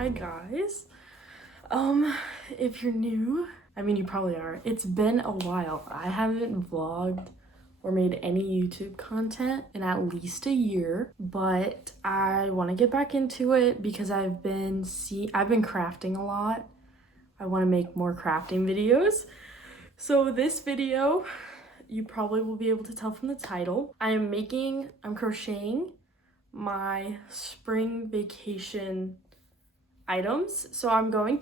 Hi guys. If you're new, I mean you probably are. It's been a while. I haven't vlogged or made any YouTube content in at least a year, but I want to get back into it because I've been crafting a lot. I want to make more crafting videos. So this video, you probably will be able to tell from the title, I'm crocheting my spring vacation items. So I'm going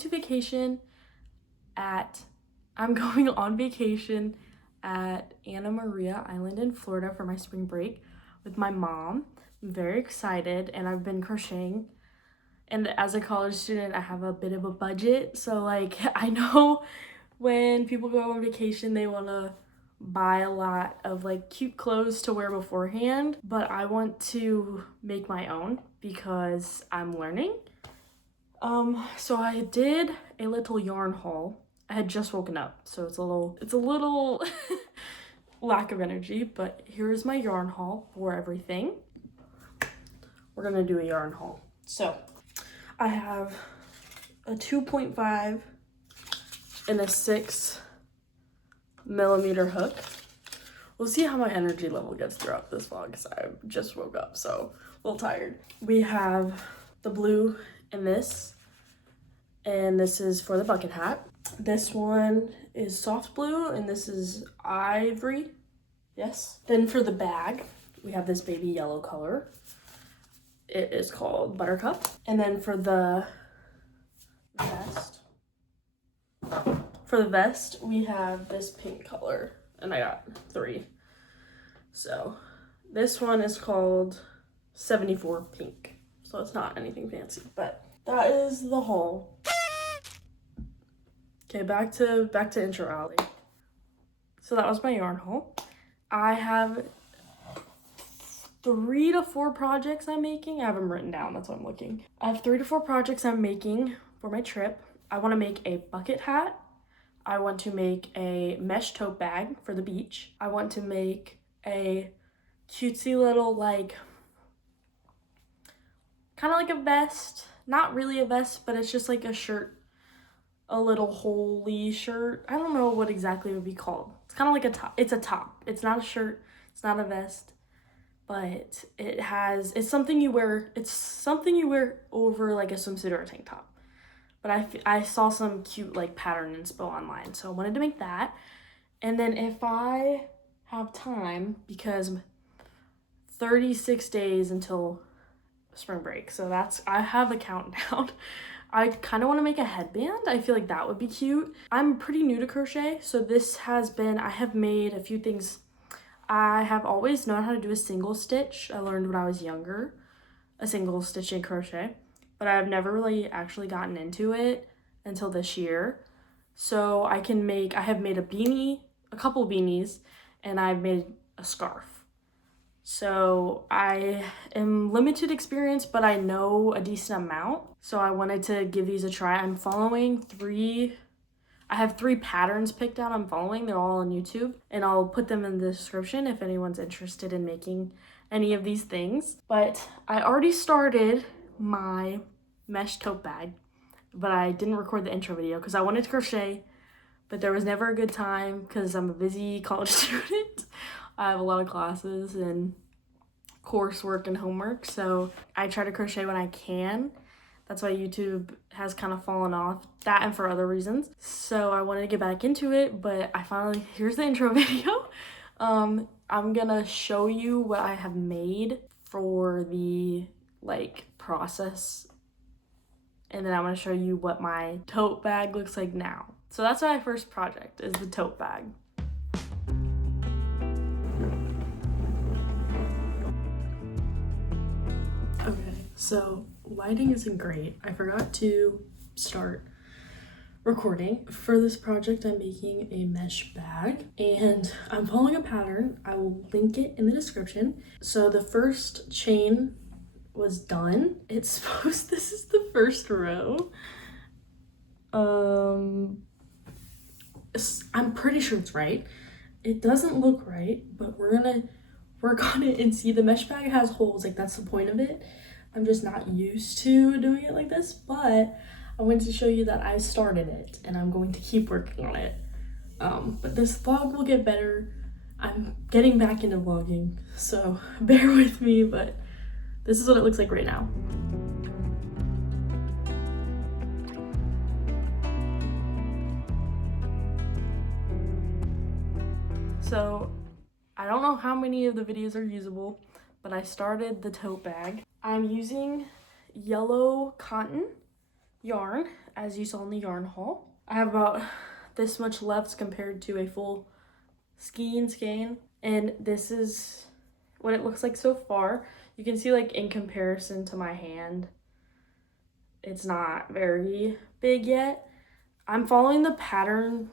on vacation at Anna Maria Island in Florida for my spring break with my mom. I'm very excited, and I've been crocheting. And as a college student, I have a bit of a budget. So like, I know when people go on vacation, they want to buy a lot of like cute clothes to wear beforehand, but I want to make my own because I'm learning. So I did a little yarn haul. I had just woken up, so it's a little lack of energy, but here's my yarn haul for everything. We're gonna do a yarn haul. So I have a 2.5 and a 6mm hook. We'll see how my energy level gets throughout this vlog because I just woke up, so a little tired. We have the blue in this, and this is for the bucket hat. This one is soft blue, and this is ivory. Yes. Then for the bag, we have this baby yellow color. It is called Buttercup. And then for the vest, we have this pink color, and I got 3. So this one is called 74 Pink. So it's not anything fancy, but that is the haul. Okay, back to intro alley. So that was my yarn haul. I have 3 to 4 projects I'm making. I have them written down, that's what I'm looking. I have 3 to 4 projects I'm making for my trip. I want to make a bucket hat. I want to make a mesh tote bag for the beach. I want to make a cutesy little, like, kind of like a vest. Not really a vest, but it's just like a shirt. A little holy shirt. I don't know what exactly it would be called. It's kind of like a top. It's a top. It's not a shirt. It's not a vest. But it's something you wear. It's something you wear over like a swimsuit or a tank top. But I saw some cute like pattern inspo online, so I wanted to make that. And then if I have time, because 36 days until spring break, so I have a countdown. I kind of want to make a headband. I feel like that would be cute. I'm pretty new to crochet, so I have made a few things. I have always known how to do a single stitch. I learned when I was younger, a single stitch in crochet, but I've never really actually gotten into it until this year. So I have made a beanie, a couple beanies, and I've made a scarf. So I am limited experience, but I know a decent amount. So I wanted to give these a try. I have 3 patterns picked out I'm following. They're all on YouTube, and I'll put them in the description if anyone's interested in making any of these things. But I already started my mesh tote bag, but I didn't record the intro video because I wanted to crochet, but there was never a good time because I'm a busy college student. I have a lot of classes and coursework and homework, so I try to crochet when I can. That's why YouTube has kind of fallen off, that and for other reasons. So I wanted to get back into it, but here's the intro video. I'm gonna show you what I have made for the process, and then I'm gonna show you what my tote bag looks like now. So that's my first project, is the tote bag. Okay, so lighting isn't great. I forgot to start recording. For this project, I'm making a mesh bag, and I'm following a pattern. I will link it in the description. So the first chain was done. This is the first row. I'm pretty sure it's right. It doesn't look right, but we're gonna work on it and see. The mesh bag has holes, like that's the point of it. I'm just not used to doing it like this, but I wanted to show you that I started it and I'm going to keep working on it. But this vlog will get better. I'm getting back into vlogging, so bear with me, but this is what it looks like right now. So I don't know how many of the videos are usable, but I started the tote bag. I'm using yellow cotton yarn, as you saw in the yarn haul. I have about this much left compared to a full skein, and this is what it looks like so far. You can see, like, in comparison to my hand, it's not very big yet. I'm following the pattern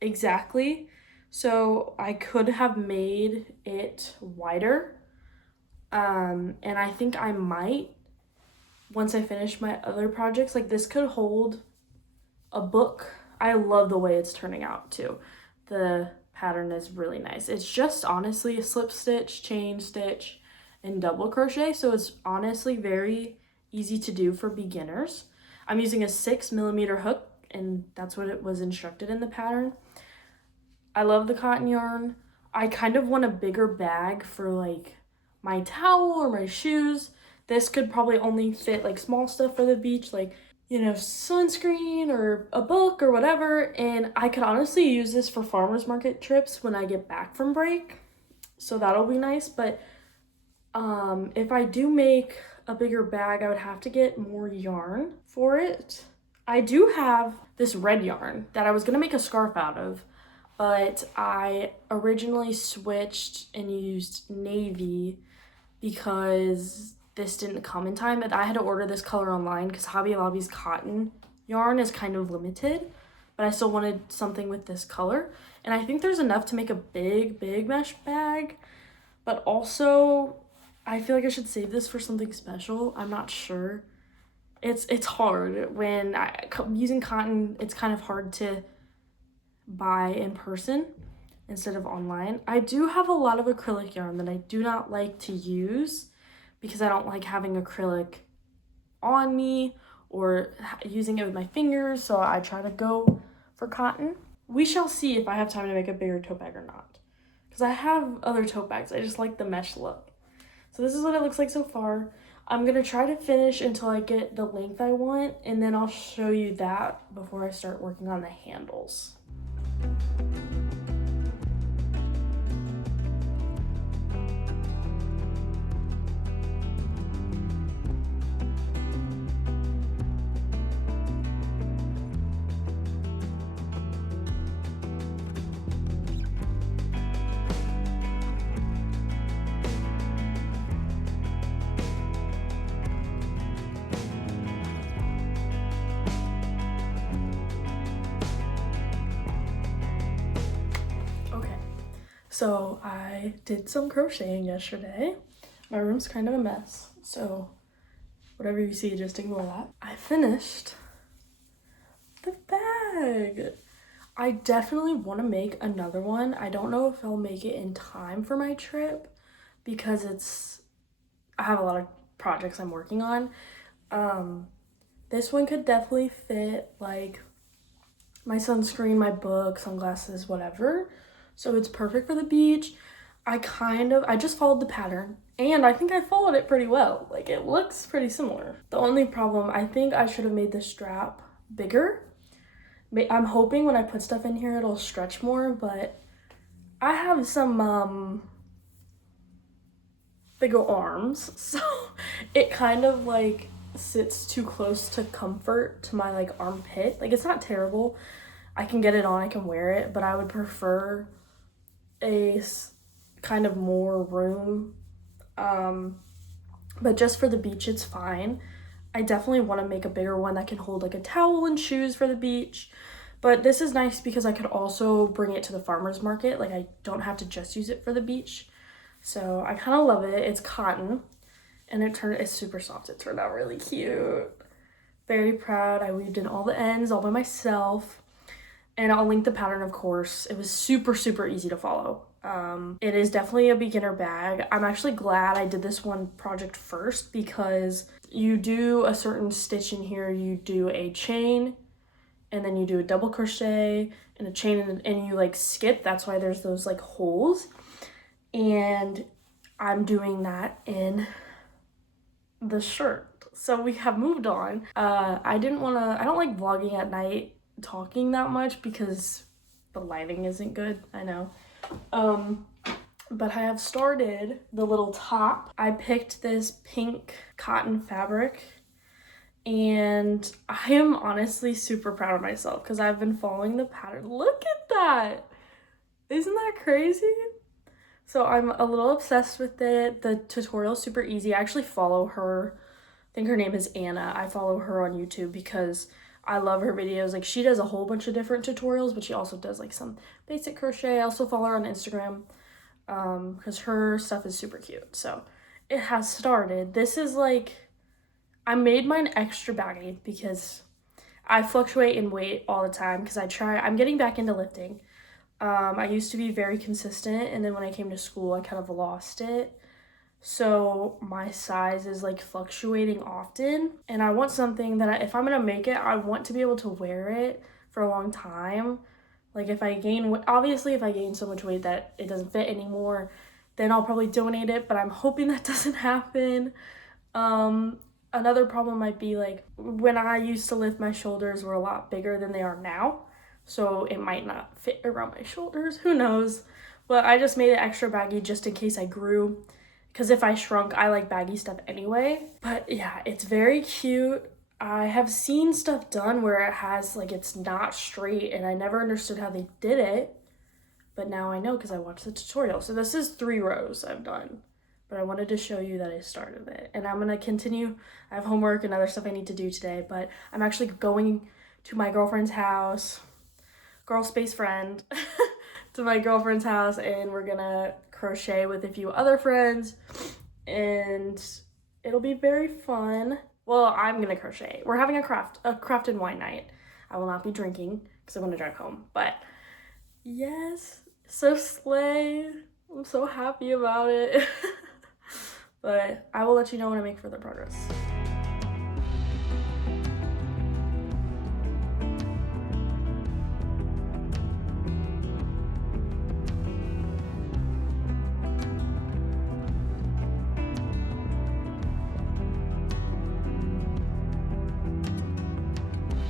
exactly, so I could have made it wider, and I think I might, once I finish my other projects. Like, this could hold a book. I love the way it's turning out too. The pattern is really nice. It's just honestly a slip stitch, chain stitch, and double crochet, so it's honestly very easy to do for beginners. I'm using a 6mm hook, and that's what it was instructed in the pattern. I love the cotton yarn. I kind of want a bigger bag for like my towel or my shoes. This could probably only fit like small stuff for the beach, like, you know, sunscreen or a book or whatever. And I could honestly use this for farmers market trips when I get back from break, so that'll be nice. But if I do make a bigger bag, I would have to get more yarn for it. I do have this red yarn that I was gonna make a scarf out of, but I originally switched and used navy because this didn't come in time, and I had to order this color online because Hobby Lobby's cotton yarn is kind of limited, but I still wanted something with this color. And I think there's enough to make a big mesh bag, but also I feel like I should save this for something special. I'm not sure. It's hard when using cotton. It's kind of hard to buy in person instead of online. I do have a lot of acrylic yarn that I do not like to use because I don't like having acrylic on me or using it with my fingers, so I try to go for cotton. We shall see if I have time to make a bigger tote bag or not, because I have other tote bags. I just like the mesh look. So this is what it looks like so far. I'm gonna try to finish until I get the length I want, and then I'll show you that before I start working on the handles. So I did some crocheting yesterday. My room's kind of a mess, so whatever you see, just ignore that. I finished the bag. I definitely want to make another one. I don't know if I'll make it in time for my trip because I have a lot of projects I'm working on. This one could definitely fit like my sunscreen, my book, sunglasses, whatever. So it's perfect for the beach. I just followed the pattern, and I think I followed it pretty well. Like, it looks pretty similar. The only problem, I think I should have made the strap bigger. I'm hoping when I put stuff in here, it'll stretch more, but I have some bigger arms, so it kind of like sits too close to comfort to my like armpit. Like, it's not terrible. I can get it on, I can wear it, but I would prefer a kind of more room, but just for the beach it's fine. I definitely want to make a bigger one that can hold like a towel and shoes for the beach, but this is nice because I could also bring it to the farmer's market. Like, I don't have to just use it for the beach, so I kind of love it. It's cotton, and it's super soft. It turned out really cute. Very proud. I weaved in all the ends all by myself. And I'll link the pattern, of course. It was super easy to follow. It is definitely a beginner bag. I'm actually glad I did this one project first because you do a certain stitch in here. You do a chain and then you do a double crochet and a chain and you like skip. That's why there's those like holes. And I'm doing that in the shirt. So we have moved on. I don't like vlogging at night talking that much because the lighting isn't good, I know. But I have started the little top. I picked this pink cotton fabric and I am honestly super proud of myself because I've been following the pattern. Look at that! Isn't that crazy? So I'm a little obsessed with it. The tutorial's super easy. I actually follow her. I think her name is Anna. I follow her on YouTube because I love her videos. Like, she does a whole bunch of different tutorials, but she also does like some basic crochet. I also follow her on Instagram because her stuff is super cute. So it has started. This is like, I made mine extra baggy because I fluctuate in weight all the time because I'm getting back into lifting. I used to be very consistent, and then when I came to school, I kind of lost it. So my size is like fluctuating often, and I want something that if I'm gonna make it, I want to be able to wear it for a long time. Like if I gain so much weight that it doesn't fit anymore, then I'll probably donate it, but I'm hoping that doesn't happen. Another problem might be like when I used to lift, my shoulders were a lot bigger than they are now. So it might not fit around my shoulders, who knows? But I just made it extra baggy just in case I grew. Because if I shrunk, I like baggy stuff anyway. But yeah, it's very cute. I have seen stuff done where it has, like, it's not straight, and I never understood how they did it. But now I know because I watched the tutorial. So this is 3 rows I've done. But I wanted to show you that I started it. And I'm going to continue. I have homework and other stuff I need to do today. But I'm actually going to my girlfriend's house. Girl space friend to my girlfriend's house, and we're gonna crochet with a few other friends, and it'll be very fun. Well, I'm gonna crochet. We're having a craft and wine night. I will not be drinking because I want to drive home, but yes, so slay. I'm so happy about it. But I will let you know when I make further progress.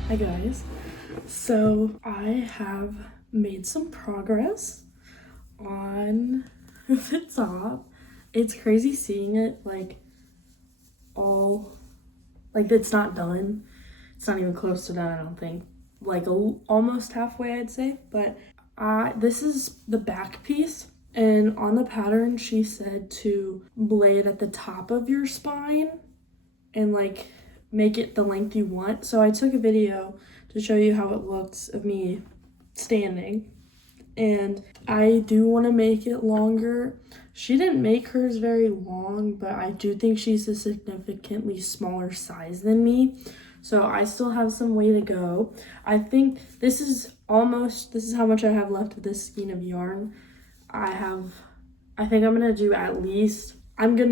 Hi guys, so I have made some progress on the top. It's crazy seeing it like it's not done. It's not even close to done, I don't think. Like almost halfway, I'd say. But this is the back piece, and on the pattern she said to lay it at the top of your spine and like make it the length you want. So I took a video to show you how it looks of me standing, and I do want to make it longer. She didn't make hers very long, but I do think she's a significantly smaller size than me, so I still have some way to go. I think this is how much I have left of this skein of yarn. I think I'm gonna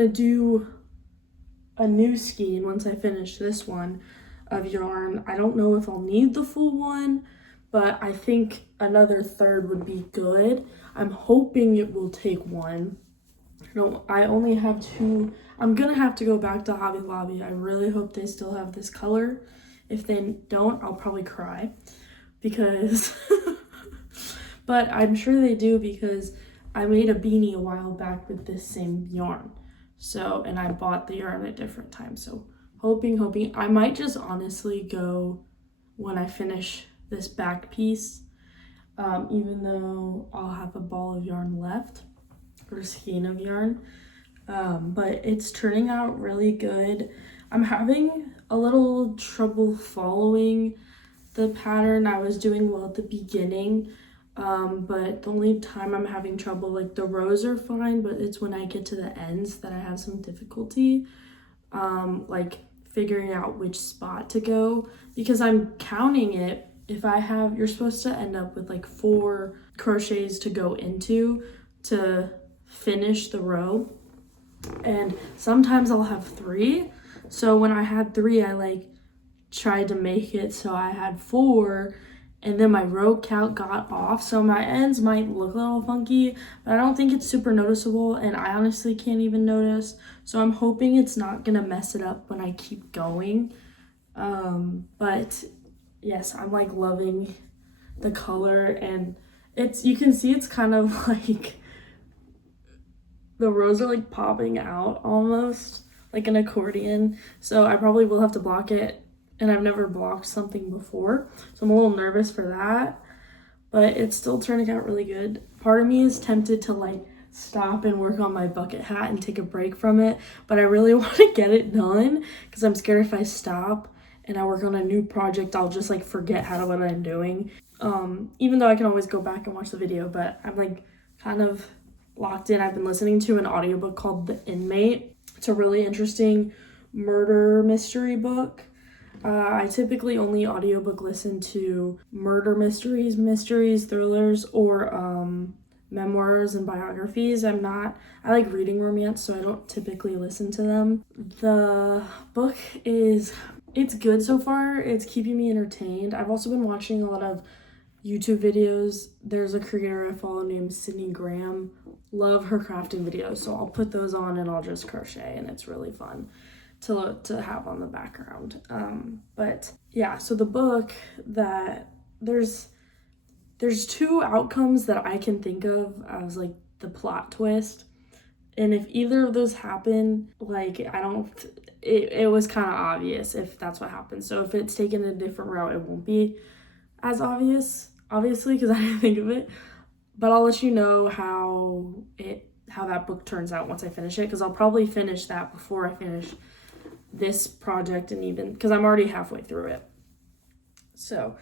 do a new skein once I finish this one of yarn. I don't know if I'll need the full one, but I think another third would be good. I'm hoping it will take one. I only have 2. I'm gonna have to go back to Hobby Lobby. I really hope they still have this color. If they don't, I'll probably cry because but I'm sure they do because I made a beanie a while back with this same yarn. So, and I bought the yarn at different times. So hoping. I might just honestly go when I finish this back piece, even though I'll have a ball of yarn left, or a skein of yarn. But it's turning out really good. I'm having a little trouble following the pattern. I was doing well at the beginning, but the only time I'm having trouble, like the rows are fine, but it's when I get to the ends that I have some difficulty, like figuring out which spot to go, because I'm counting it. You're supposed to end up with like 4 crochets to go into to finish the row, and sometimes I'll have 3. So when I had 3, I like tried to make it so I had 4, and then my row count got off, so my ends might look a little funky, but I don't think it's super noticeable, and I honestly can't even notice. So I'm hoping it's not gonna mess it up when I keep going. But yes, I'm like loving the color, and you can see it's kind of like the rows are like popping out almost like an accordion. So I probably will have to block it, and I've never blocked something before, so I'm a little nervous for that, but it's still turning out really good. Part of me is tempted to like stop and work on my bucket hat and take a break from it, but I really want to get it done because I'm scared if I stop and I work on a new project, I'll just like forget what I'm doing. Even though I can always go back and watch the video, but I'm like kind of locked in. I've been listening to an audiobook called The Inmate. It's a really interesting murder mystery book. I typically only audiobook listen to murder mysteries, thrillers, or memoirs and biographies. I like reading romance, so I don't typically listen to them. The book it's good so far. It's keeping me entertained. I've also been watching a lot of YouTube videos. There's a creator I follow named Sydney Graham. Love her crafting videos, so I'll put those on and I'll just crochet, and it's really fun to have on the background. But yeah, so the book, that there's 2 outcomes that I can think of as like the plot twist, and if either of those happen, like it was kind of obvious if that's what happened. So if it's taken a different route, it won't be as obvious, obviously, because I didn't think of it. But I'll let you know how that book turns out once I finish it, because I'll probably finish that before I finish this project, and even because I'm already halfway through it. So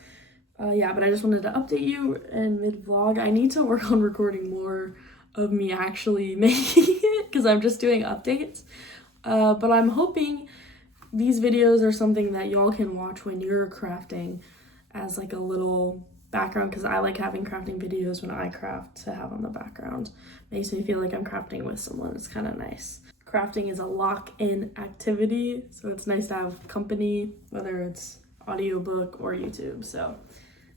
yeah, but I just wanted to update you in mid-vlog. I need to work on recording more of me actually making it, because I'm just doing updates. But I'm hoping these videos are something that y'all can watch when you're crafting as like a little background, because I like having crafting videos when I craft to have on the background. Makes me feel like I'm crafting with someone. It's kind of nice. Crafting is a lock-in activity, so it's nice to have company, whether it's audiobook or YouTube. So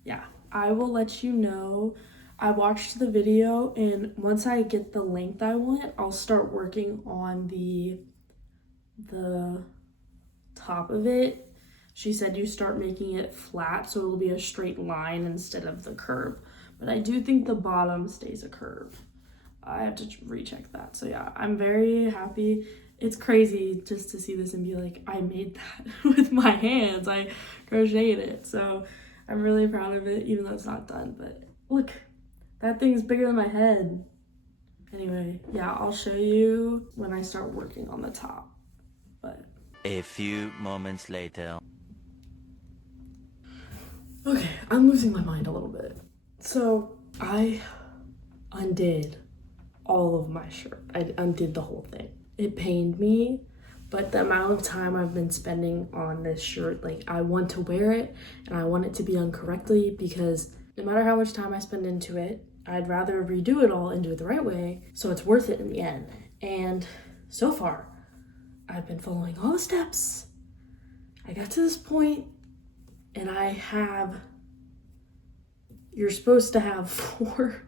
yeah, I will let you know. I watched the video, and once I get the length I want, I'll start working on the top of it. She said you start making it flat so it'll be a straight line instead of the curve, but I do think the bottom stays a curve. I have to recheck that. So yeah, I'm very happy. It's crazy just to see this and be like, I made that with my hands. I crocheted it. So I'm really proud of it, even though it's not done. But look, that thing's bigger than my head. Anyway, yeah, I'll show you when I start working on the top. But a few moments later. Okay, I'm losing my mind a little bit. So I undid all of my shirt. I undid the whole thing. It pained me, but the amount of time I've been spending on this shirt, like I want to wear it and I want it to be done correctly, because no matter how much time I spend into it, I'd rather redo it all and do it the right way so it's worth it in the end. And so far, I've been following all the steps. I got to this point, and you're supposed to have four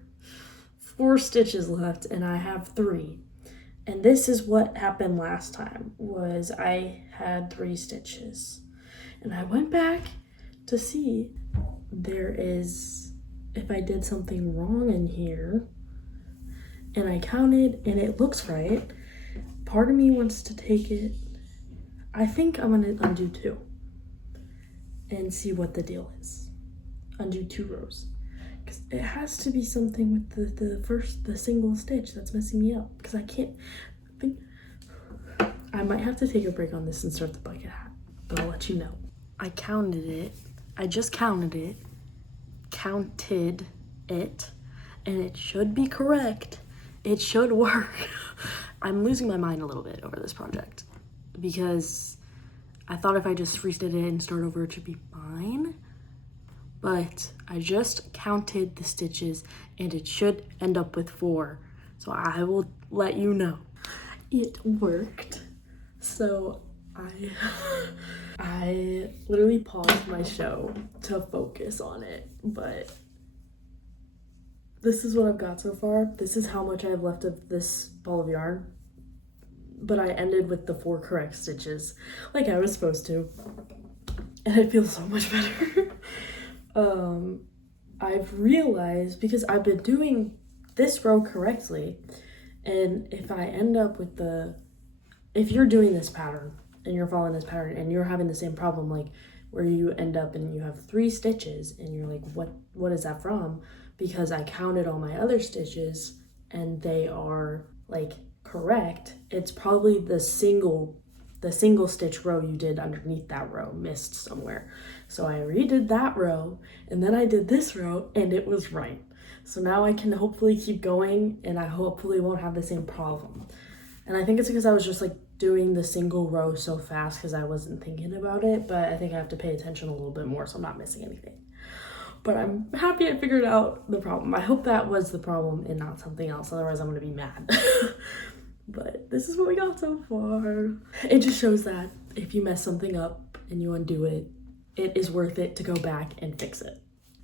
stitches left, and I have 3. And this is what happened last time, was I had 3 stitches. And I went back to see if I did something wrong in here, and I counted and it looks right. Part of me wants to take it. I think I'm gonna undo 2 and see what the deal is. Undo 2 rows. Because it has to be something with the single stitch that's messing me up. Because I might have to take a break on this and start the bucket hat, but I'll let you know. I counted it. I just counted it, and it should be correct. It should work. I'm losing my mind a little bit over this project because I thought if I just freestitched it and start over, it should be fine. But I just counted the stitches and it should end up with 4. So I will let you know. It worked. So I literally paused my show to focus on it, but this is what I've got so far. This is how much I have left of this ball of yarn, but I ended with the 4 correct stitches like I was supposed to, and it feels so much better. I've realized, because I've been doing this row correctly, and if I end up with if you're doing this pattern and you're following this pattern and you're having the same problem, like where you end up and you have 3 stitches and you're like, what is that from? Because I counted all my other stitches and they are like correct, it's probably the single stitch row you did underneath that row missed somewhere. So I redid that row, and then I did this row, and it was right. So now I can hopefully keep going, and I hopefully won't have the same problem. And I think it's because I was just like doing the single row so fast because I wasn't thinking about it, but I think I have to pay attention a little bit more so I'm not missing anything. But I'm happy I figured out the problem. I hope that was the problem and not something else, otherwise I'm gonna be mad. But this is what we got so far. It just shows that if you mess something up and you undo it, it is worth it to go back and fix it.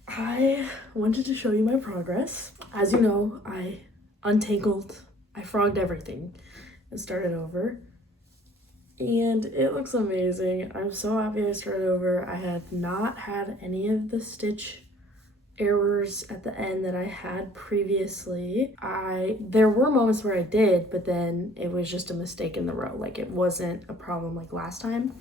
I wanted to show you my progress. As you know, I untangled, I frogged everything and started over. And it looks amazing. I'm so happy I started over. I have not had any of the stitch errors at the end that I had previously. There were moments where I did, but then it was just a mistake in the row. Like it wasn't a problem like last time.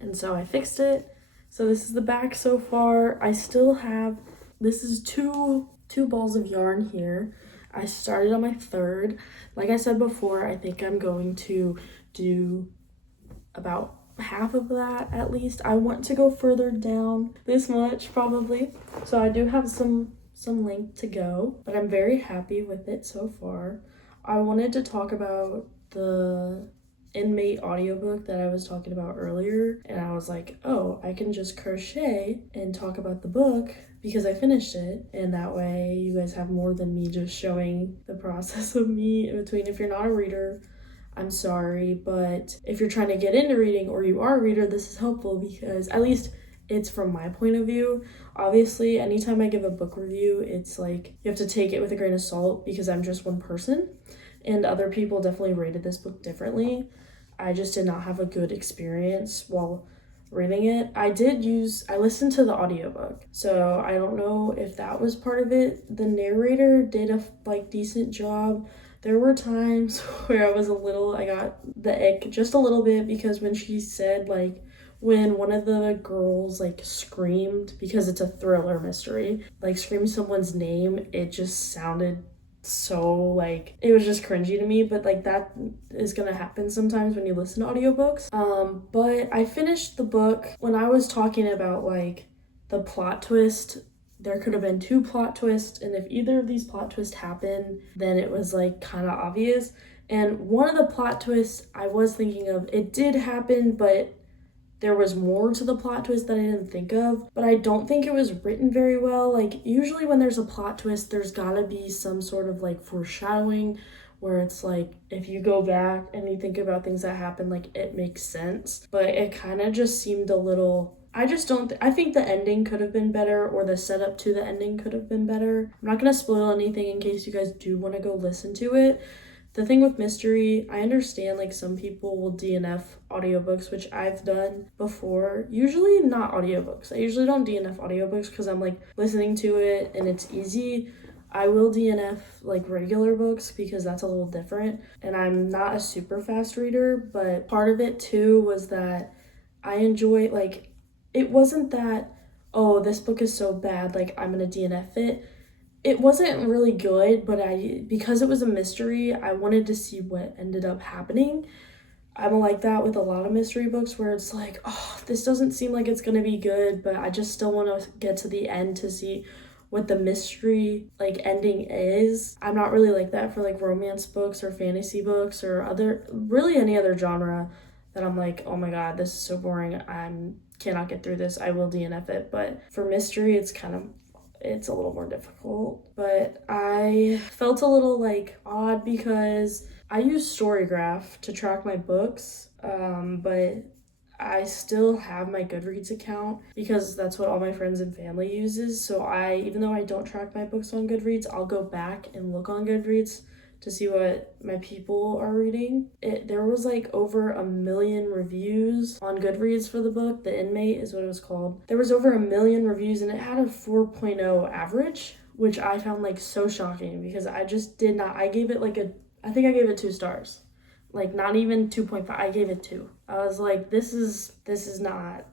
And so I fixed it. So this is the back so far. I still have, this is two balls of yarn here. I started on my 3rd. Like I said before, I think I'm going to do about half of that at least. I want to go further down, this much probably. So I do have some length to go, but I'm very happy with it so far. I wanted to talk about the inmate audiobook that I was talking about earlier, and I was like, oh, I can just crochet and talk about the book because I finished it, and that way you guys have more than me just showing the process of me in between. If you're not a reader, I'm sorry, but if you're trying to get into reading or you are a reader, this is helpful because at least it's from my point of view. Obviously, anytime I give a book review, it's like you have to take it with a grain of salt because I'm just one person, and other people definitely rated this book differently. I just did not have a good experience while reading it. I listened to the audiobook, so I don't know if that was part of it. The narrator did a decent job. There were times where I got the ick just a little bit because when she said, like, when one of the girls, like, screamed, because it's a thriller mystery, like, screamed someone's name, it just sounded so, like, it was just cringy to me, but, like, that is gonna happen sometimes when you listen to audiobooks. But I finished the book. When I was talking about, like, the plot twist, there could have been 2 plot twists, and if either of these plot twists happened, then it was like kind of obvious. And one of the plot twists I was thinking of, it did happen, but there was more to the plot twist that I didn't think of. But I don't think it was written very well. Like usually when there's a plot twist, there's gotta be some sort of like foreshadowing where it's like if you go back and you think about things that happen, like it makes sense. But it kind of just seemed a little, I think the ending could have been better, or the setup to the ending could have been better. I'm not going to spoil anything in case you guys do want to go listen to it. The thing with mystery, I understand like some people will DNF audiobooks, which I've done before. Usually not audiobooks. I usually don't DNF audiobooks because I'm like listening to it and it's easy. I will DNF like regular books because that's a little different. And I'm not a super fast reader, but part of it too was that I enjoy, like, it wasn't that, oh, this book is so bad, like, I'm gonna DNF it. It wasn't really good, but because it was a mystery, I wanted to see what ended up happening. I'm like that with a lot of mystery books where it's like, oh, this doesn't seem like it's gonna be good, but I just still want to get to the end to see what the mystery, like, ending is. I'm not really like that for, like, romance books or fantasy books or really any other genre that I'm like, oh my god, this is so boring, I cannot get through this, I will DNF it. But for mystery, it's kind of it's a little more difficult. But I felt a little like odd because I use Storygraph to track my books, but I still have my Goodreads account because that's what all my friends and family uses. So even though I don't track my books on Goodreads, I'll go back and look on Goodreads to see what my people are reading. There was like over 1 million reviews on Goodreads for the book. The Inmate is what it was called. There was over 1 million reviews and it had a 4.0 average, which I found like so shocking because I just did not. I think I gave it 2 stars. Like not even 2.5. I gave it 2. I was like, this is not,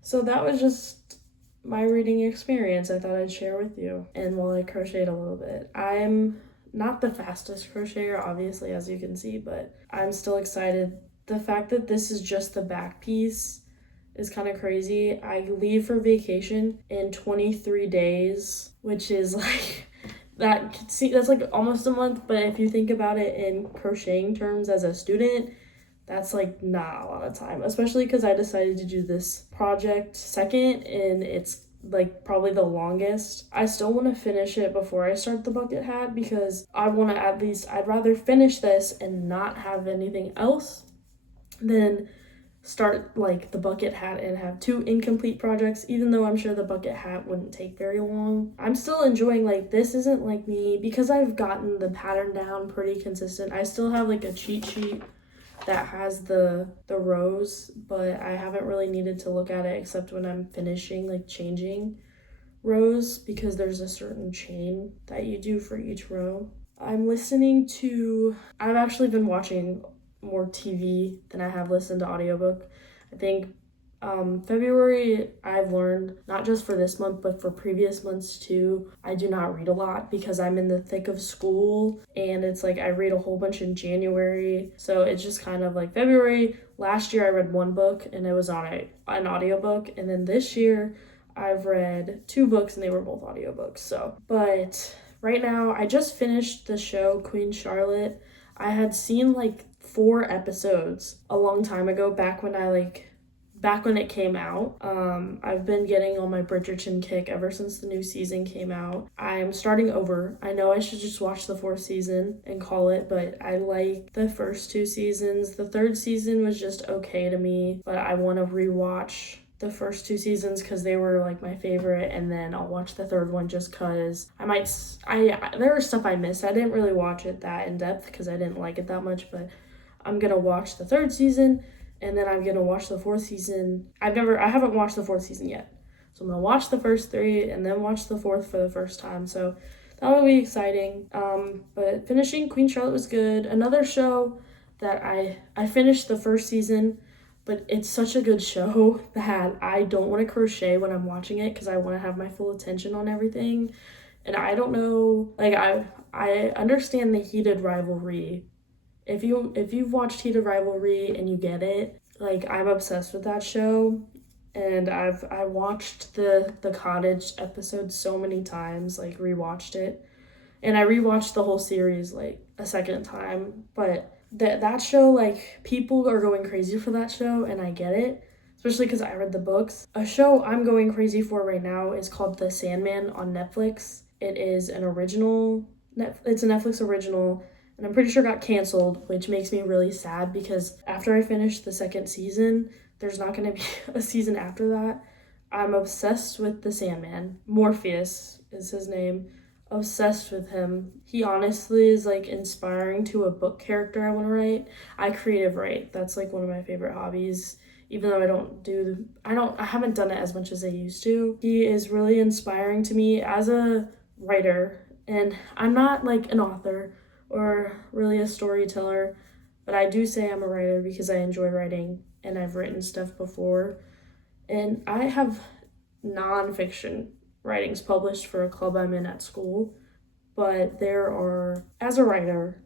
So that was just my reading experience I thought I'd share with you. And while I crocheted a little bit, I'm not the fastest crocheter, obviously, as you can see, but I'm still excited. The fact that this is just the back piece is kind of crazy. I leave for vacation in 23 days, which is like that's like almost a month, but if you think about it in crocheting terms as a student, that's like not a lot of time, especially because I decided to do this project second and it's like probably the longest. I still want to finish it before I start the bucket hat because I'd rather finish this and not have anything else than start like the bucket hat and have 2 incomplete projects, even though I'm sure the bucket hat wouldn't take very long. I'm still enjoying like this isn't like me because I've gotten the pattern down pretty consistent. I still have like a cheat sheet that has the rows, but I haven't really needed to look at it except when I'm finishing like changing rows because there's a certain chain that you do for each row. I've actually been watching more TV than I have listened to audiobook. I think February, I've learned, not just for this month, but for previous months too, I do not read a lot because I'm in the thick of school and it's like I read a whole bunch in January. So it's just kind of like February. Last year I read 1 book and it was on an audiobook. And then this year I've read 2 books and they were both audiobooks. But right now I just finished the show Queen Charlotte. I had seen like 4 episodes a long time ago back when it came out. I've been getting on my Bridgerton kick ever since the new season came out. I'm starting over. I know I should just watch the 4th season and call it, but I like the first 2 seasons. The 3rd season was just okay to me, but I want to rewatch the first 2 seasons because they were like my favorite, and then I'll watch the 3rd one just because there was stuff I missed. I didn't really watch it that in depth because I didn't like it that much, but I'm gonna watch the 3rd season and then I'm gonna watch the 4th season. I haven't watched the 4th season yet, so I'm gonna watch the first 3 and then watch the 4th for the first time, so that will be exciting. But finishing Queen Charlotte was good. Another show that I finished the 1st season, but it's such a good show that I don't want to crochet when I'm watching it because I want to have my full attention on everything. And I don't know, like I understand the heated rivalry. If you've watched Heated Rivalry and you get it, like I'm obsessed with that show, and I watched the cottage episode so many times, like rewatched it, and I rewatched the whole series like a second time. But that show, like people are going crazy for that show, and I get it, especially because I read the books. A show I'm going crazy for right now is called The Sandman on Netflix. It is an original. It's a Netflix original. And I'm pretty sure got canceled, which makes me really sad because after I finish the 2nd season, there's not going to be a season after that. I'm obsessed with the Sandman. Morpheus is his name. Obsessed with him. He honestly is like inspiring to a book character I want to write. I creative write. That's like one of my favorite hobbies. Even though I haven't done it as much as I used to. He is really inspiring to me as a writer. And I'm not like an author or really a storyteller, but I do say I'm a writer because I enjoy writing and I've written stuff before. And I have nonfiction writings published for a club I'm in at school, but as a writer,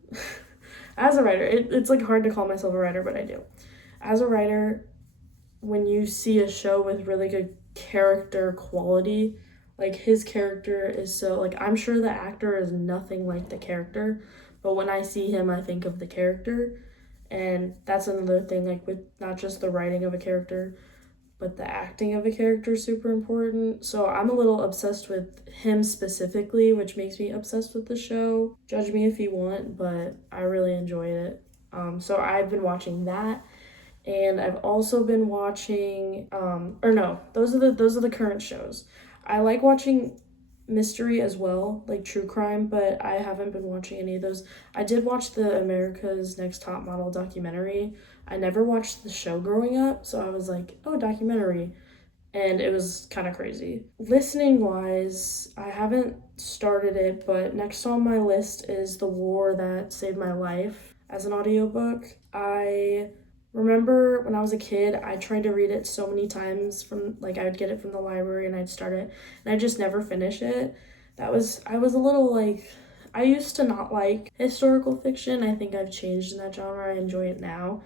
it's like hard to call myself a writer, but I do. As a writer, when you see a show with really good character quality, like his character is so, like I'm sure the actor is nothing like the character, but when I see him, I think of the character. And that's another thing, like with not just the writing of a character, but the acting of a character is super important. So I'm a little obsessed with him specifically, which makes me obsessed with the show. Judge me if you want, but I really enjoyed it. So I've been watching that, and I've also been watching or no, those are the current shows. I like watching mystery as well, like true crime, but I haven't been watching any of those. I did watch the America's Next Top Model documentary. I never watched the show growing up, so I was like, oh, documentary. And it was kind of crazy. Listening wise, I haven't started it, but next on my list is The War That Saved My Life as an audiobook. I remember when I was a kid, I tried to read it so many times from, like, I would get it from the library and I'd start it, and I just never finish it. I was a little like, I used to not like historical fiction. I think I've changed in that genre. I enjoy it now.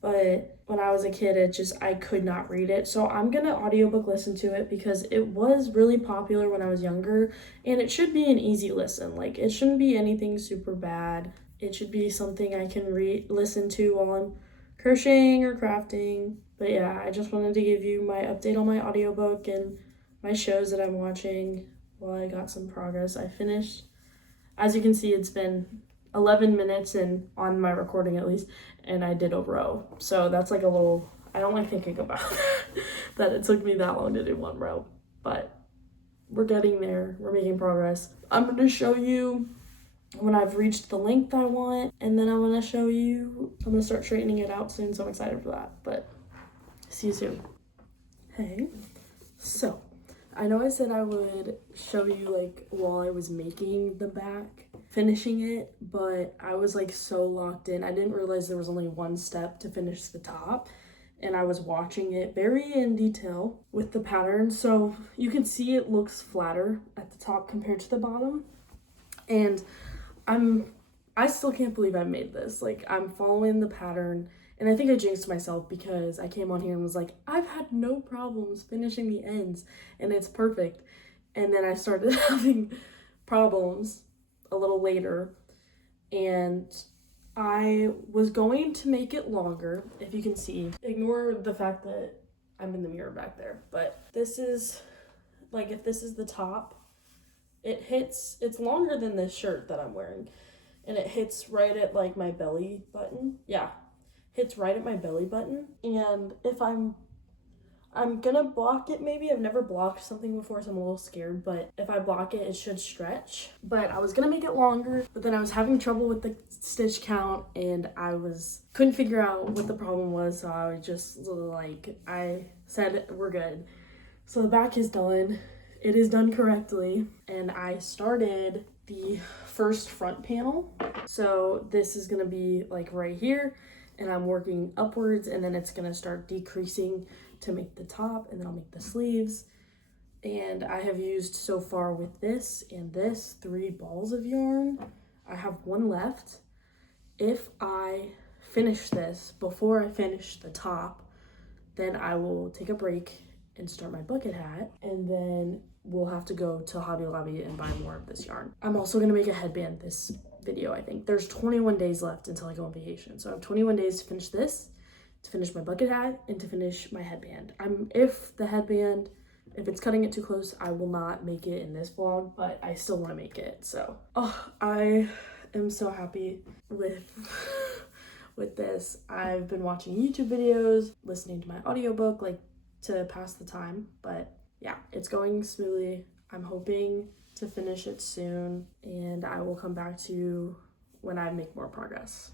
But when I was a kid, I could not read it. So I'm gonna audiobook listen to it because it was really popular when I was younger, and it should be an easy listen. Like, it shouldn't be anything super bad. It should be something I can listen to while I'm crocheting or crafting. But yeah, I just wanted to give you my update on my audiobook and my shows that I'm watching while I got some progress. I finished, as you can see, it's been 11 minutes and on my recording at least, and I did a row. So that's like a little, I don't like thinking about that it took me that long to do one row, but we're getting there. We're making progress. I'm going to show you when I've reached the length I want, and then I'm going to show you, I'm going to start straightening it out soon, so I'm excited for that, but see you soon. Hey, so I know I said I would show you like while I was making the back, finishing it, but I was like so locked in. I didn't realize there was only one step to finish the top, and I was watching it very in detail with the pattern. So you can see it looks flatter at the top compared to the bottom. And I still can't believe I made this. Like, I'm following the pattern. And I think I jinxed myself because I came on here and was like, I've had no problems finishing the ends and it's perfect. And then I started having problems a little later, and I was going to make it longer. If you can see, ignore the fact that I'm in the mirror back there, but this is like, if this is the top, it's longer than this shirt that I'm wearing, and it hits right at like my belly button. Yeah, hits right at my belly button. And if I'm gonna block it, maybe. I've never blocked something before, so I'm a little scared, but if I block it, it should stretch. But I was gonna make it longer, but then I was having trouble with the stitch count, and couldn't figure out what the problem was, so I was just like, I said, we're good. So the back is done. It is done correctly, and I started the first front panel. So this is gonna be like right here, and I'm working upwards, and then it's gonna start decreasing to make the top, and then I'll make the sleeves. And I have used so far with this and this 3 balls of yarn. I have one left. If I finish this before I finish the top, then I will take a break and start my bucket hat, and then we'll have to go to Hobby Lobby and buy more of this yarn. I'm also gonna make a headband this video, I think. There's 21 days left until I go on vacation. So I have 21 days to finish this, to finish my bucket hat, and to finish my headband. If it's cutting it too close, I will not make it in this vlog, but I still wanna make it, so. Oh, I am so happy with this. I've been watching YouTube videos, listening to my audiobook, like, to pass the time, but yeah, it's going smoothly. I'm hoping to finish it soon, and I will come back to you when I make more progress.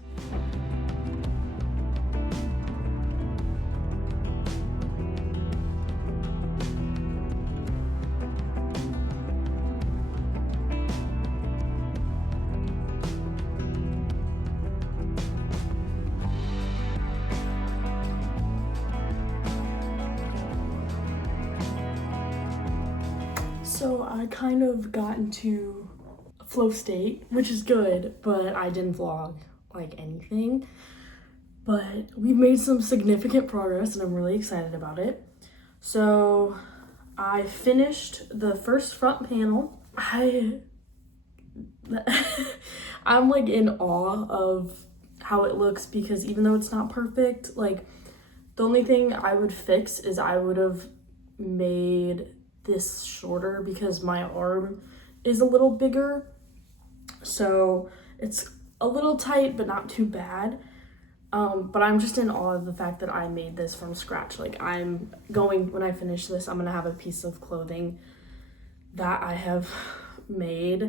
So I kind of got into a flow state, which is good, but I didn't vlog like anything. But we've made some significant progress, and I'm really excited about it. So I finished the first front panel. I'm like in awe of how it looks, because even though it's not perfect, like, The only thing I would fix is I would have made this shorter because my arm is a little bigger. So it's a little tight, but not too bad. But I'm just in awe of the fact that I made this from scratch. Like when I finish this, I'm gonna have a piece of clothing that I have made.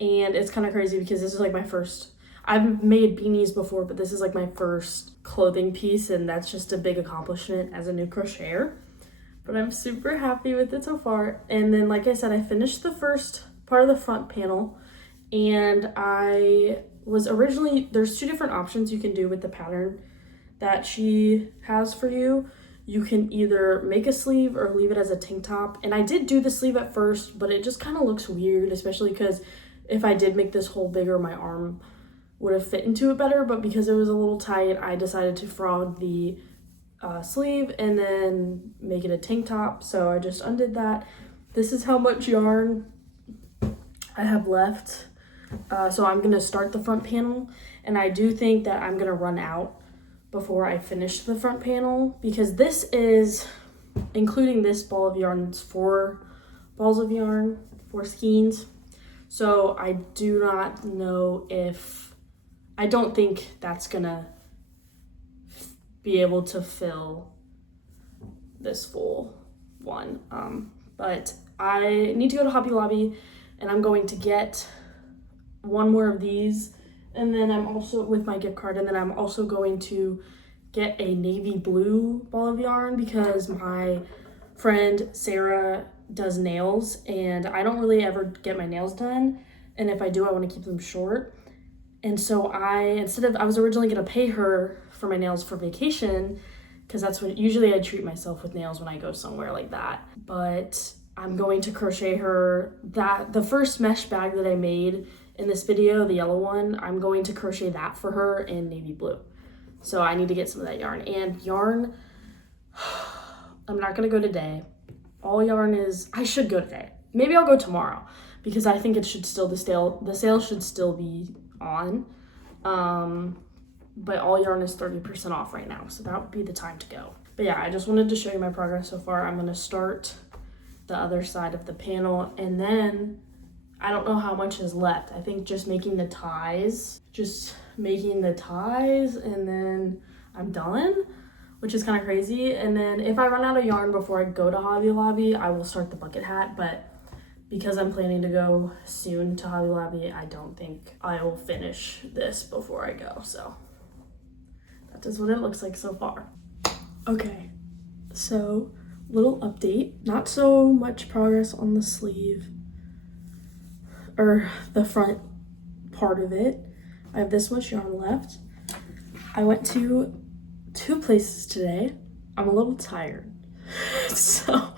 And it's kind of crazy because this is like my first, I've made beanies before, but this is like my first clothing piece, and that's just a big accomplishment as a new crocheter. But I'm super happy with it so far. And then, like I said, I finished the first part of the front panel, and I was originally, there's two different options you can do with the pattern that she has for you. You can either make a sleeve or leave it as a tank top. And I did do the sleeve at first, but it just kind of looks weird, especially because if I did make this hole bigger, my arm would have fit into it better. But because it was a little tight, I decided to frog the sleeve and then make it a tank top. So I just undid that. This is how much yarn I have left. So I'm gonna start the front panel, and I do think that I'm gonna run out before I finish the front panel, because this is, including this ball of yarn, it's 4 balls of yarn, 4 skeins. So I do not know if, I don't think that's gonna be able to fill this full one. But I need to go to Hobby Lobby, and I'm going to get one more of these, and then I'm also with my gift card, and then I'm also going to get a navy blue ball of yarn because my friend Sarah does nails, and I don't really ever get my nails done, and if I do, I want to keep them short. And so I was originally going to pay her for my nails for vacation, because that's when usually I treat myself with nails when I go somewhere like that. But I'm going to crochet her the first mesh bag that I made in this video, the yellow one, I'm going to crochet that for her in navy blue. So I need to get some of that yarn. And yarn, I'm not gonna go today. All yarn is, I should go today. Maybe I'll go tomorrow, because I think it should still, the sale should still be on. But all yarn is 30% off right now, so that would be the time to go. But yeah, I just wanted to show you my progress so far. I'm gonna start the other side of the panel, and then I don't know how much is left. I think just making the ties, and then I'm done, which is kind of crazy. And then if I run out of yarn before I go to Hobby Lobby, I will start the bucket hat. But because I'm planning to go soon to Hobby Lobby, I don't think I will finish this before I go. So that is what it looks like so far. Okay, so little update. Not so much progress on the sleeve, or the front part of it. I have this much yarn left. I went to 2 places today. I'm a little tired, so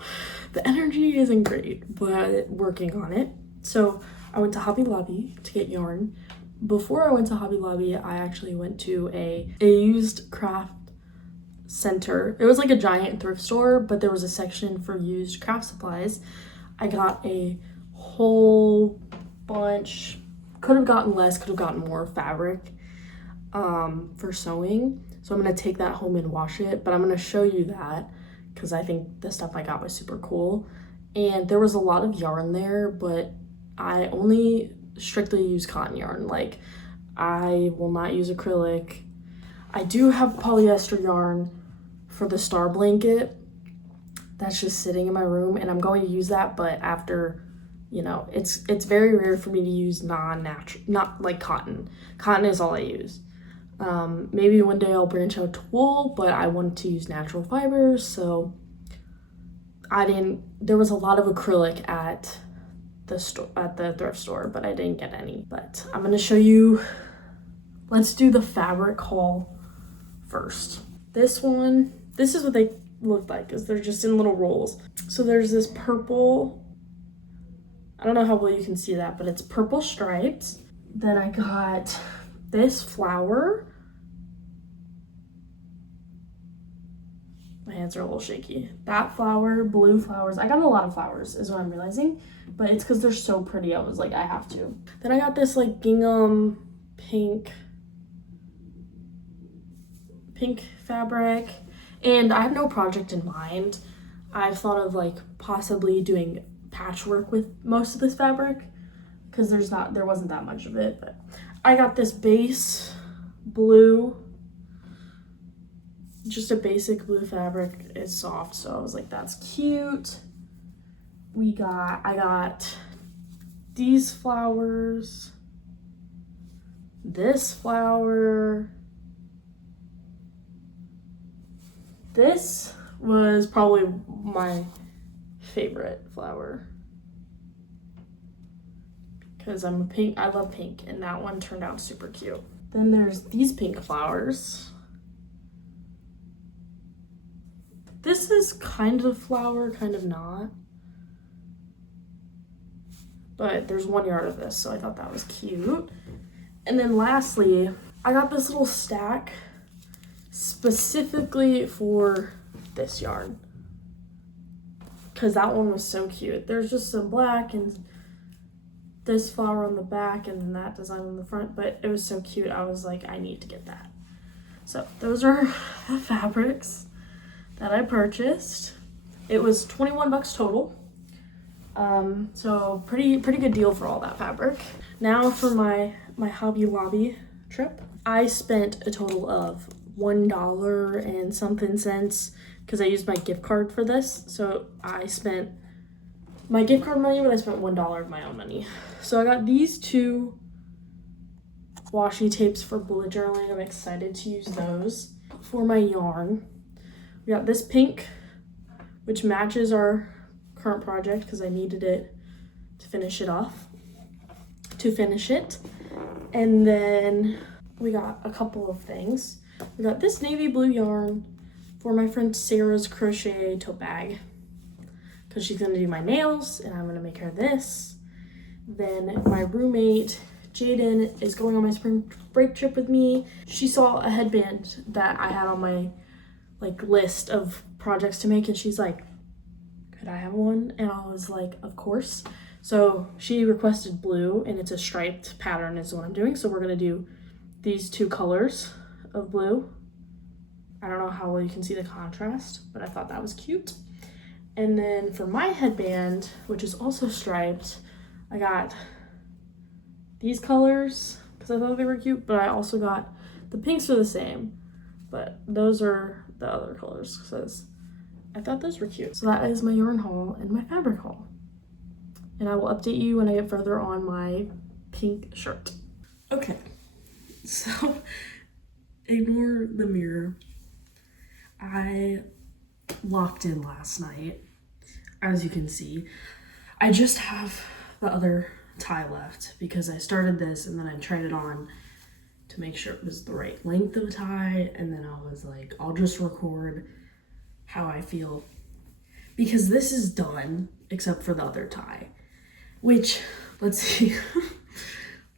the energy isn't great, but working on it. So I went to Hobby Lobby to get yarn. Before I went to Hobby Lobby, I actually went to a used craft center. It was like a giant thrift store, but there was a section for used craft supplies. I got a whole bunch, could have gotten less, could have gotten more fabric for sewing. So I'm gonna take that home and wash it, but I'm gonna show you that because I think the stuff I got was super cool. And there was a lot of yarn there, but I only strictly use cotton yarn. Like, I will not use acrylic. I do have polyester yarn for the star blanket that's just sitting in my room, and I'm going to use that, but after, you know, it's very rare for me to use non-natural, not like cotton. Cotton is all I use. Maybe one day I'll branch out to wool, but I want to use natural fibers, so there was a lot of acrylic at the thrift store, but I didn't get any. But I'm gonna show you, let's do the fabric haul first. This is what they look like, because they're just in little rolls. So there's this purple, I don't know how well you can see that, but it's purple stripes. Then I got this flower. My hands are a little shaky. That flower, blue flowers. I got a lot of flowers is what I'm realizing, but it's because they're so pretty. I was like, I have to. Then I got this like gingham pink fabric. And I have no project in mind. I've thought of like possibly doing patchwork with most of this fabric because there wasn't that much of it. But I got this base blue, just a basic blue fabric. It's soft, so I was like, that's cute. I got these flowers, this flower. This was probably my favorite flower because I love pink, and that one turned out super cute. Then there's these pink flowers. This is kind of flower, kind of not. But there's 1 yard of this, so I thought that was cute. And then lastly, I got this little stack specifically for this yarn because that one was so cute. There's just some black and this flower on the back and then that design on the front, but it was so cute. I was like, I need to get that. So those are the fabrics that I purchased. It was 21 bucks total. So pretty good deal for all that fabric. Now for my Hobby Lobby trip, I spent a total of $1 and something cents because I used my gift card for this. So I spent my gift card money, but I spent $1 of my own money. So I got these 2 washi tapes for bullet journaling. I'm excited to use those. For my yarn, we got this pink, which matches our current project because I needed it to finish it. And then we got a couple of things. We got this navy blue yarn for my friend Sarah's crochet tote bag because she's gonna do my nails and I'm gonna make her this. Then my roommate Jaden is going on my spring break trip with me. She saw a headband that I had on my list of projects to make and she's like, could I have one? And I was like, of course. So she requested blue and it's a striped pattern is what I'm doing. So we're gonna do these 2 colors of blue. I don't know how well you can see the contrast, but I thought that was cute. And then for my headband, which is also striped, I got these colors because I thought they were cute, but I also got the pinks are the same, but those are the other colors because I thought those were cute. So that is my yarn haul and my fabric haul. And I will update you when I get further on my pink shirt. Okay, so ignore the mirror. I locked in last night, as you can see. I just have the other tie left because I started this and then I tried it on to make sure it was the right length of tie, and then I was like, I'll just record how I feel because this is done except for the other tie, which, let's see.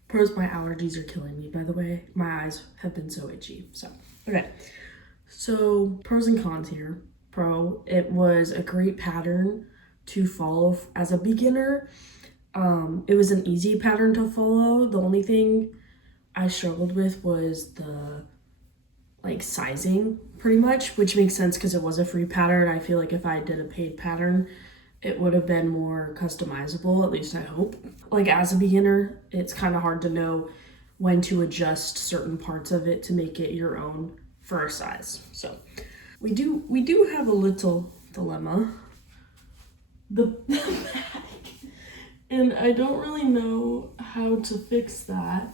Pros, my allergies are killing me, by the way. My eyes have been so itchy. So, okay. So, pros and cons here. Pro, it was a great pattern to follow as a beginner. It was an easy pattern to follow. The only thing I struggled with was the sizing pretty much, which makes sense because it was a free pattern. I feel like if I did a paid pattern, it would have been more customizable, at least I hope. As a beginner, it's kind of hard to know when to adjust certain parts of it to make it your own for a size. So we do have a little dilemma. The bag. And I don't really know how to fix that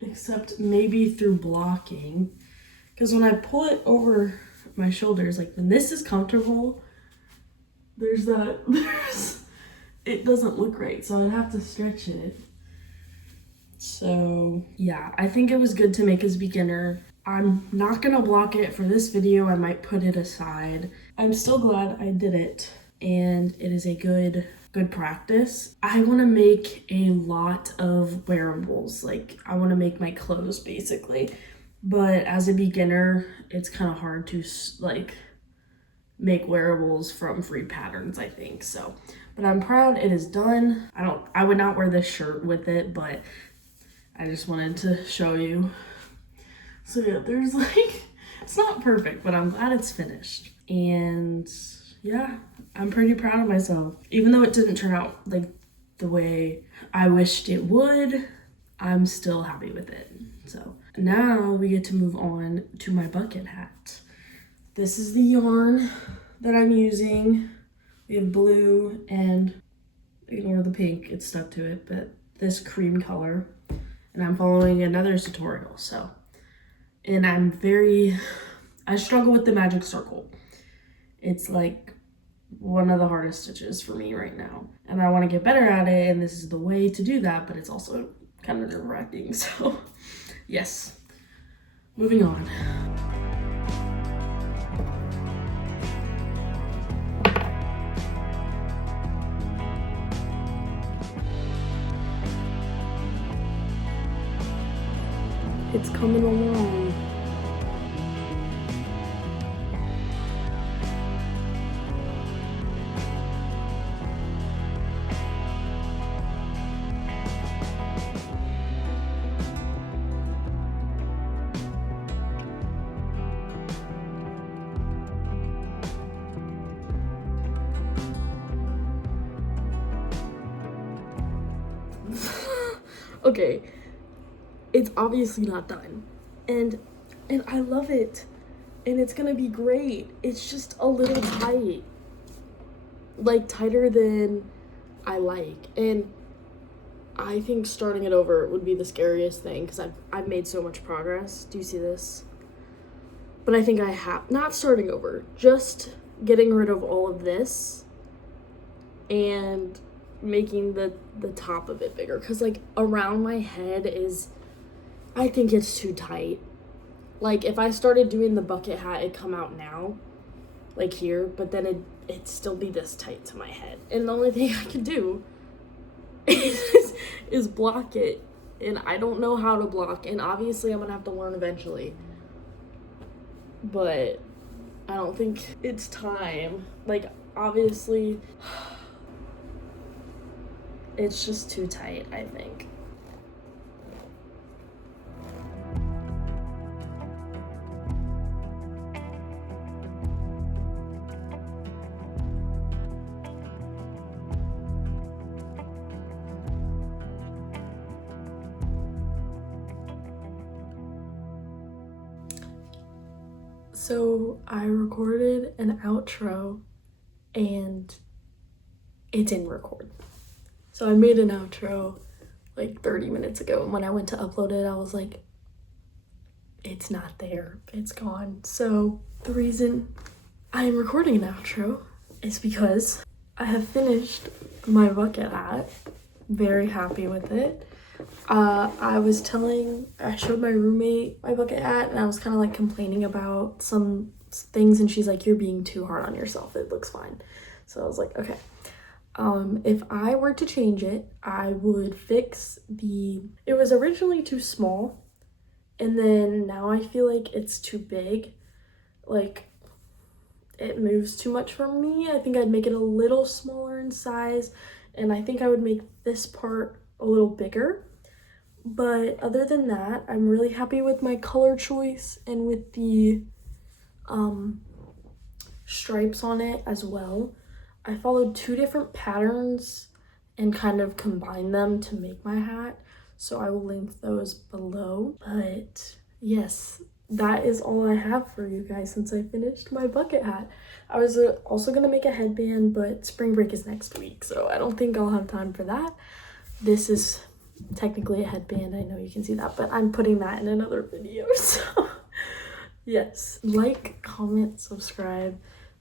except maybe through blocking. Because when I pull it over my shoulders, when this is comfortable, it doesn't look right, so I'd have to stretch it. So yeah, I think it was good to make as a beginner. I'm not gonna block it for this video. I might put it aside. I'm still glad I did it, and it is a good practice. I want to make a lot of wearables. I want to make my clothes basically, but as a beginner, it's kind of hard to make wearables from free patterns, I think. So, but I'm proud it is done. I would not wear this shirt with it, but I just wanted to show you. So yeah, there's It's not perfect, but I'm glad it's finished. And yeah, I'm pretty proud of myself. Even though it didn't turn out like the way I wished it would, I'm still happy with it. So now we get to move on to my bucket hat. This is the yarn that I'm using. We have blue and, ignore the pink, it's stuck to it, but this cream color. And I'm following another tutorial, so. And I struggle with the magic circle. It's like one of the hardest stitches for me right now. And I want to get better at it, and this is the way to do that, but it's also kind of nerve-wracking, so yes. Moving on. It's coming along. Okay, it's obviously not done, and I love it, and it's gonna be great. It's just a little tight, like tighter than I like, and I think starting it over would be the scariest thing because I've made so much progress. Do you see this? But I think I have, not starting over, just getting rid of all of this and making the top of it bigger, because like around my head is, I think it's too tight. Like if I started doing the bucket hat, it'd come out now like here, but then it'd still be this tight to my head, and the only thing I could do is block it, and I don't know how to block, and obviously I'm gonna have to learn eventually, but I don't think it's time. Like obviously it's just too tight, I think. So I recorded an outro and it didn't record. So I made an outro like 30 minutes ago, and when I went to upload it, I was like, it's not there, it's gone. So the reason I'm recording an outro is because I have finished my bucket hat. Very happy with it. I showed my roommate my bucket hat, and I was kind of like complaining about some things, and she's like, you're being too hard on yourself, it looks fine. So I was like, okay. If I were to change it, I would fix it was originally too small, and then now I feel like it's too big. Like, it moves too much for me. I think I'd make it a little smaller in size, and I think I would make this part a little bigger. But other than that, I'm really happy with my color choice and with the stripes on it as well. I followed 2 different patterns and kind of combined them to make my hat, so I will link those below. But yes, that is all I have for you guys since I finished my bucket hat. I was also gonna make a headband, but spring break is next week, so I don't think I'll have time for that. This is technically a headband, I know you can see that, but I'm putting that in another video. So yes, like, comment, subscribe.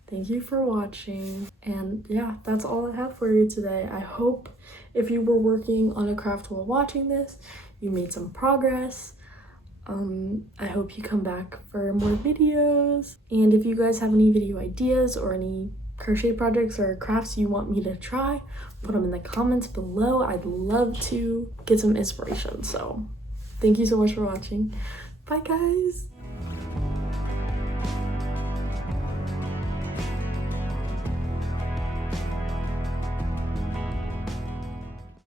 Thank you for watching, and yeah, that's all I have for you today. I hope if you were working on a craft while watching this, you made some progress. I hope you come back for more videos, and if you guys have any video ideas or any crochet projects or crafts you want me to try, put them in the comments below. I'd love to get some inspiration. So thank you so much for watching. Bye guys.